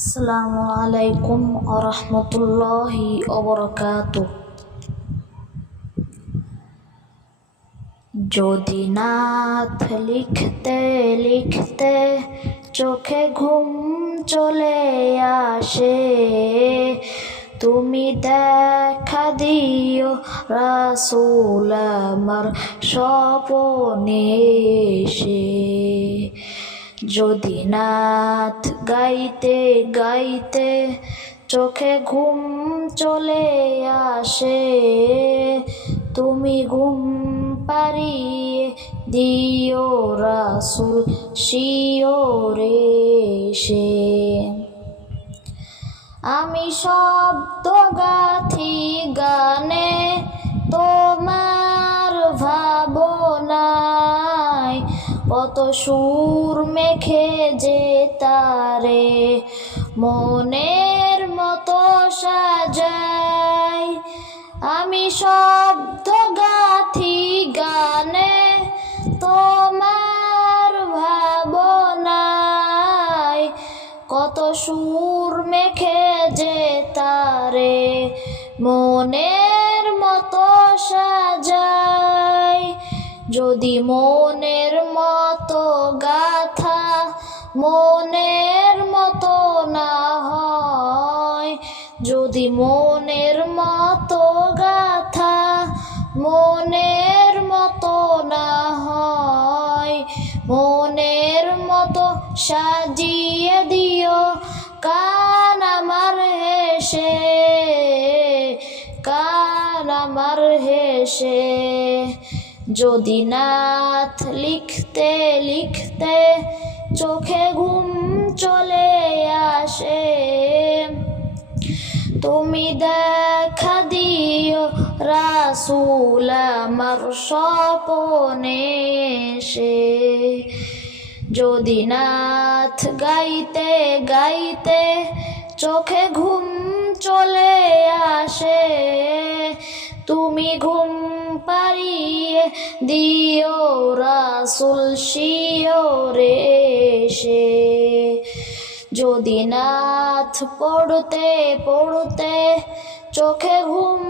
আসসালামু আলাইকুম ওয়া বারাকাতুহু। যদি নাথ লিখতে লিখতে চোখে ঘুম চলে আসে, তুমি দেখা দিও রাসূল আমার স্বপনে এসে। যদি নাথ গাইতে গাইতে চোখে ঘুম চলে আসে, তুমি ঘুম পাড়িয়ে দিও রাসূল শিওরে এসে। আমি শব্দ গাথি গানে তোমার ভাবনায়, কত সুর মেখে যে তারে মনের মতো সাজাই। আমি শব্দ গাথি গানে তোমার ভাবনায়, কত সুর মেখে যে তারে মনের মতো সাজাই। যদি মনের মতো গাথা মনের মতো না হয়, যদি মনের মতো গাথা মনের মতো না হয়, মনের মতো সাজিয়ে দিও কান আমার হেসে, কান আমার হেসে। যদি নাথ লিখতে লিখতে চোখে ঘুম চলে আসে, তুমি দেখা দিও রাসূল আমার স্বপনে এসে। যদি নাথ গাইতে গাইতে চোখে ঘুম চলে আসে, তুমি ঘুম পাড়িয়ে দিও রাসূল শিওরে এসে। যদি নাথ পড়তে পড়তে চোখে ঘুম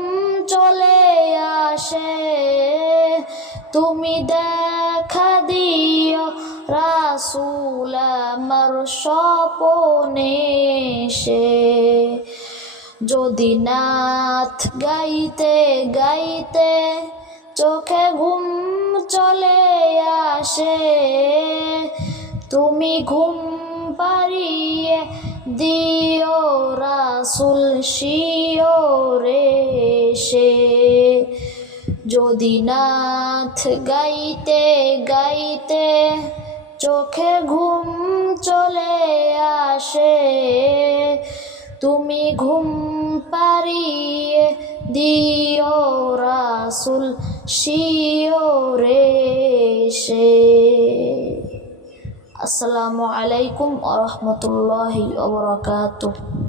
চলে আসে, তুমি দেখা দিও রাসূল আমার স্বপনে এসে। যদি নাথ গাইতে গাইতে চোখে ঘুম চলে আসে, তুমি ঘুম পাড়িয়ে দিও রাসূল শিওরে এসে। যদি নাথ গাইতে গাইতে চোখে ঘুম চলে আসে, তুমি ঘুম পাড়িয়ে দিও রাসূল শিওরে এসে। আসসালামু আলাইকুম ওয়া বারাকাতুহু।